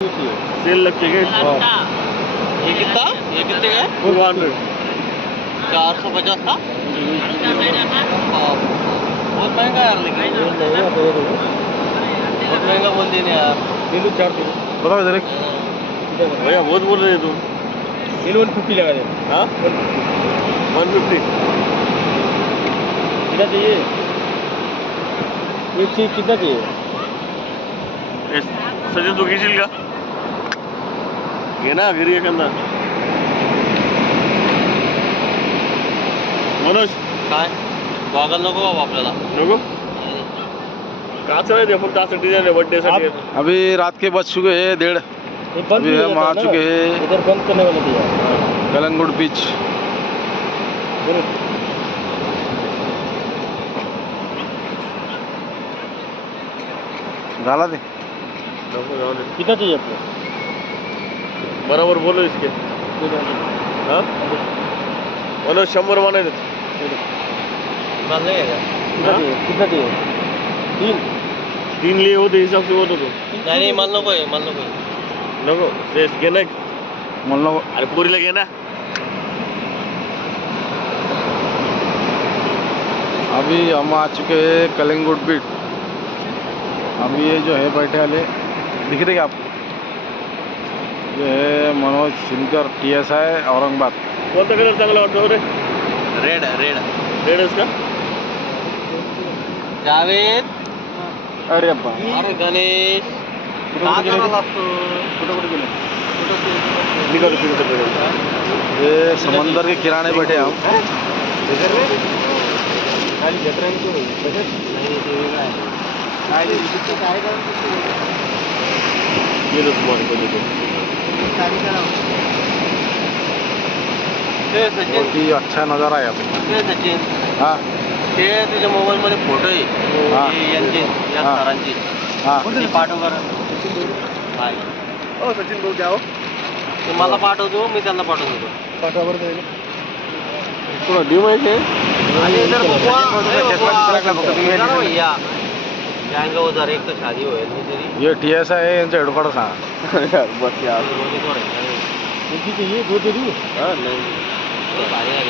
Sale लगती है ये कितना का 200 450 था। बहुत महंगा यार, लेकिन बहुत महंगा बोल देने यार। बताओ इधर भैया बहुत बोल रहे तुम 150 लगा दे। हाँ 150 कितना चाहिए? एक चीज कितना चाहिए? सचिन तू घेशील का? घे ना घरी एखादा मनोज काय गॉगल नको बाबा आपल्याला. नको काच नाही दे फक्त असं डिझाईन आहे बर्थडे साठी. अभी रात के बज चुके हैं 1:30। अभी हम आ चुके हैं इधर बंद करने वाला दिया कलंगुट बीच। डाला दे। नको जाऊ दे. कितना चाहिए आपको? बरोबर बोलो इसके हाँ मनोज 100 म्हणाले. मला नाही घ्यायचा. कितना चाहिए? 3 लिए होते हिसाब से होत होतो. नाही मला नको आहे, मला नको आहे. नको सेस घे ना. मतलब अरे पुरीला घे ना. अभी हम आ चुके हैं कलिंगुट बीच। अभी ये जो है बैठे वाले दिख रहे क्या आपको? ये है मनोज सिनकर TSI औरंगाबाद। कोणता कलर चांगला वाटतो रे? रेड रेडच का? जावेद. अरे अब्बा अरे गणेश कुठं गेले? लागतो. कुठे गेले? निघालो फिरतो. ये समंदर के किनारे बैठे हैं हम। खाली जत्रेंची नाही ते वेगळं आहे. गेलो तुम्हाला कधी ते सचिन, बहुत ही अच्छा नज़ारा है यहाँ पे। ते सचिन, हाँ ते तुझ्या मोबाईलमध्ये फोटो आहे हा. यांचे, या हा. सरांचे. हाँ ते पाठव बरं. हाय. हो सचिन भाऊ क्या हो ते मला पाठवतो, मी त्यांना पाठवतो. पाठावर जाईल थोड़ा डी माइक है. अरे इधर बघवा. चष्मा दिसला का फक्त तुम्ही? जरा भैया जाएंगे उधर, एक तो शादी होईल नाही तरी. ये TSI है यांचा हेडक्वार्टर सांगा. बस यार किती चाहिए? 2 दे दूँ? हाँ नाही.